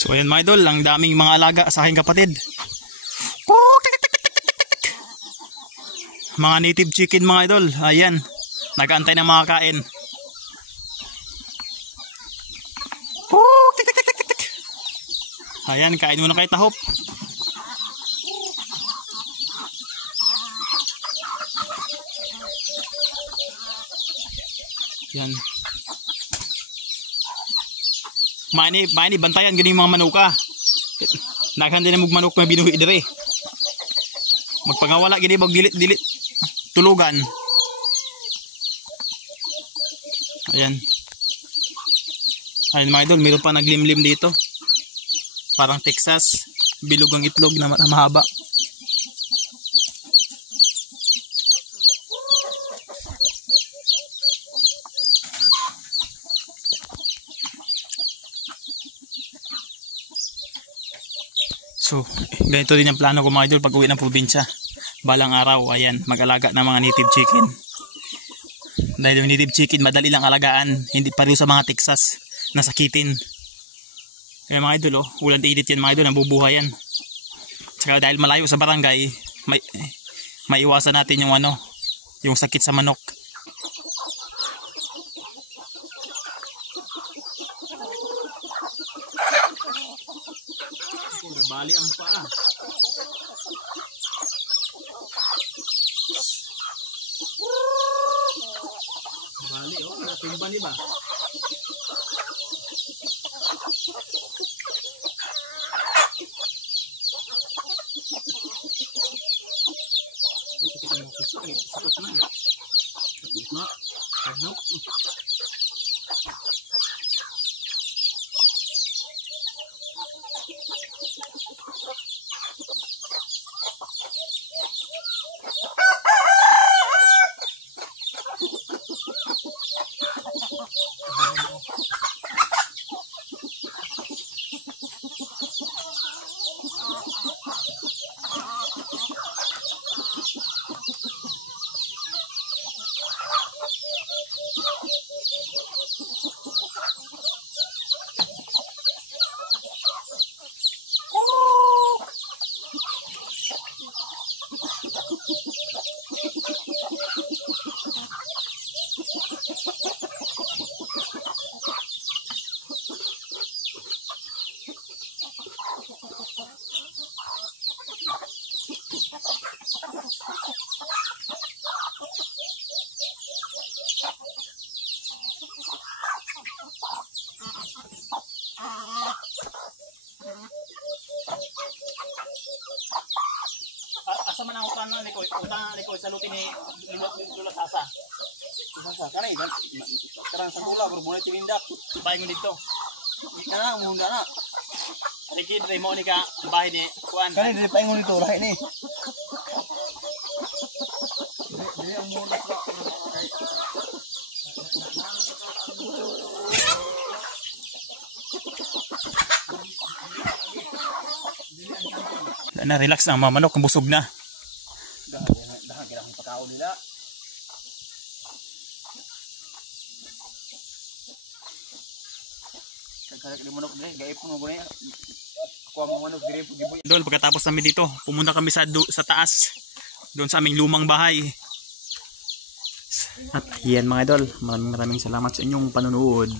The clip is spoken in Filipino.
So ayan mga idol, ang daming mga alaga sa aking kapatid. Mga native chicken mga idol. Ayan, nag-aantay ng mga kain. Ayan, kain muna kayo tahop. Yan. Maini bantayan gini mga manuka. Naghan din mo manok na binuhi dire. Magpangawala gini bag dilit tulugan. Ayan. Ayan mga idol, meron pa naglimlim dito. Parang Texas, bilog ang itlog na mahaba. So, ganito din ang plano ko mga idol pag uwi ng probinsya. Balang araw, ayan, mag-alaga ng mga native chicken. Dahil yung native chicken, madali lang alagaan. Hindi pareho sa mga Texas na sakitin. Kaya mga idol, ulan edit yan mga idol, nabubuhay yan. Tsaka dahil malayo sa barangay, maiwasan natin yung yung sakit sa manok. Nabali ang paa. Bali, natimba ba? Asa man ang utan ng likoy? Utang ng likoy sa luti ni Lula Sasa. Sasa, kanay, karang sa gula, berbunay tinindak. Pahingon dito. Ika na, umunda na. Riki, dre mo ni ka, bahay ni Kuan. Kanay, dre pahingon dito, lahi ni. Dre ang muna ka. Na relax na mga manok, busog na. Dahan kaya ang pagkaon nila. Kagkarak di manok dire, gaip mo guna. Kuha mo manok dire pugiboy. Dol, pagkatapos namin dito, pumunta kami sa taas. Doon sa aming lumang bahay. At yan mga idol, maraming salamat sa inyong panonood.